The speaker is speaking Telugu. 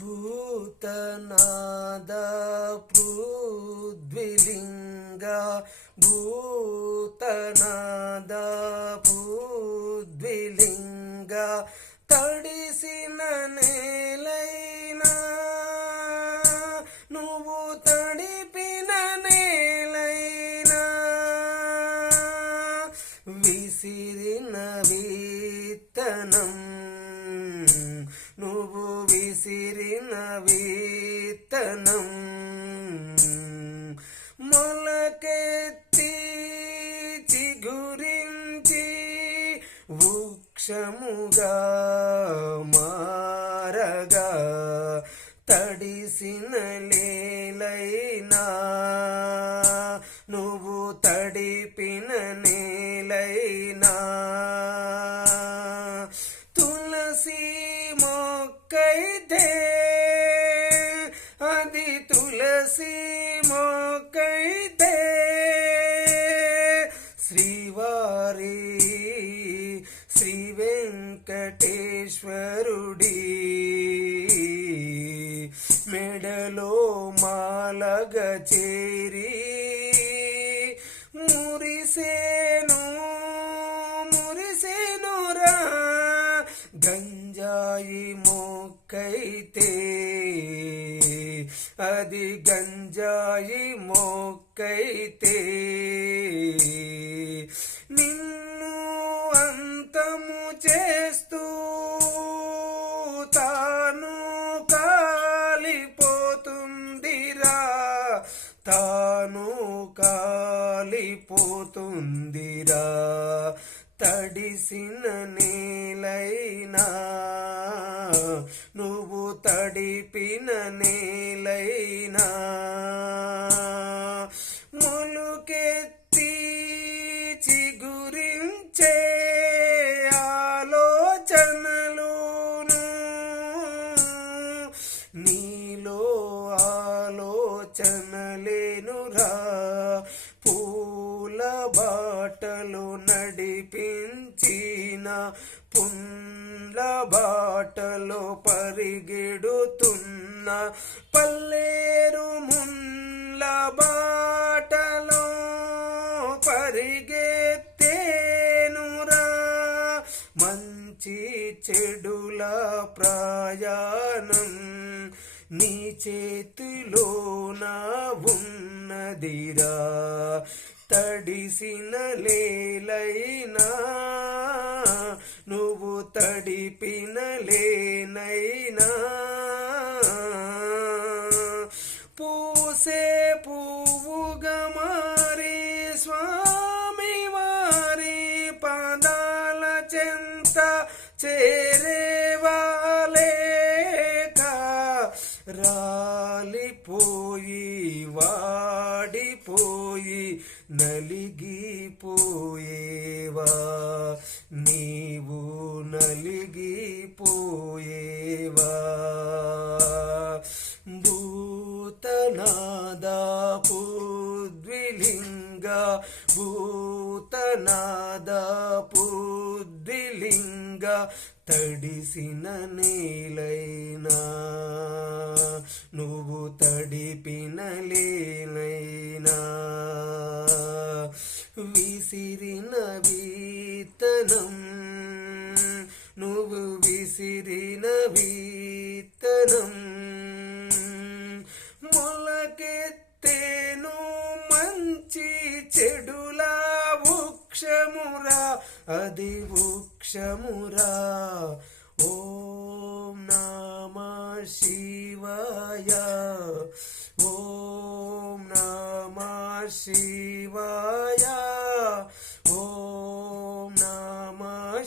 భూతనాద పృద్విలింగ భూతనాద పృద్విలింగ తడిసిన నేలైనా నువ్వు తడిపిన నేలైనా విసిరిన విత్తనం నువ్వు వేతనం మొలకెత్తి చిగురించి వృక్షముగా మారగా తడిసిన లేలైనా నువ్వు తడిపిన నేలైనా తులసి మొక్కైతే శ్రీవారి శ్రీ వెంకటేశ్వరుడి మెడలో మాలగ చేరి మురిసేను మురిసేనురా గంజాయి మో మొక్కైతే అది గంజాయి మొక్కైతే నిన్ను అంతము చేస్తూ తాను కాలిపోతుందిరా తాను కాలిపోతుందిరా. తడిసిన నేలైనా నువ్వు తడిపిన నేలైనా ములుకెత్తి చిగురించే ఆలోచనలును నీలో ఆలోచనలేనురా పూ బాటలు నడిపించిన పుండ్ల బాటలో పరిగెడుతున్న పల్లేరు మున్ల బాటలో పరిగెత్తేనురా. మంచి చెడుల ప్రయాణం నీ చేతిలోన ఉన్నదిరా. తడిసిన లేలైనా నువ్వు తడిపిన లేనైనా. పూసే పువ్వుగా మారి స్వామి వారి పాదాల చెంత చేరేవాలేక రాలిపోయి వా పోయి నలిగిపోయేవా? నీవు నలిగిపోయేవా? భూతనాదా పుద్విలింగ భూతనాదా పుద్విలింగ తడిసిన నేలైనా నువ్వు తడిపిన లేనైనా విసిరిన వీతనం నువ్వు విసిరిన వీతనం మొలకెత్తేను మంచి చెడులా వృక్షమురా అది వృక్షమురా. ఓం నమ శివాయ. ఓం నమ శివాయ.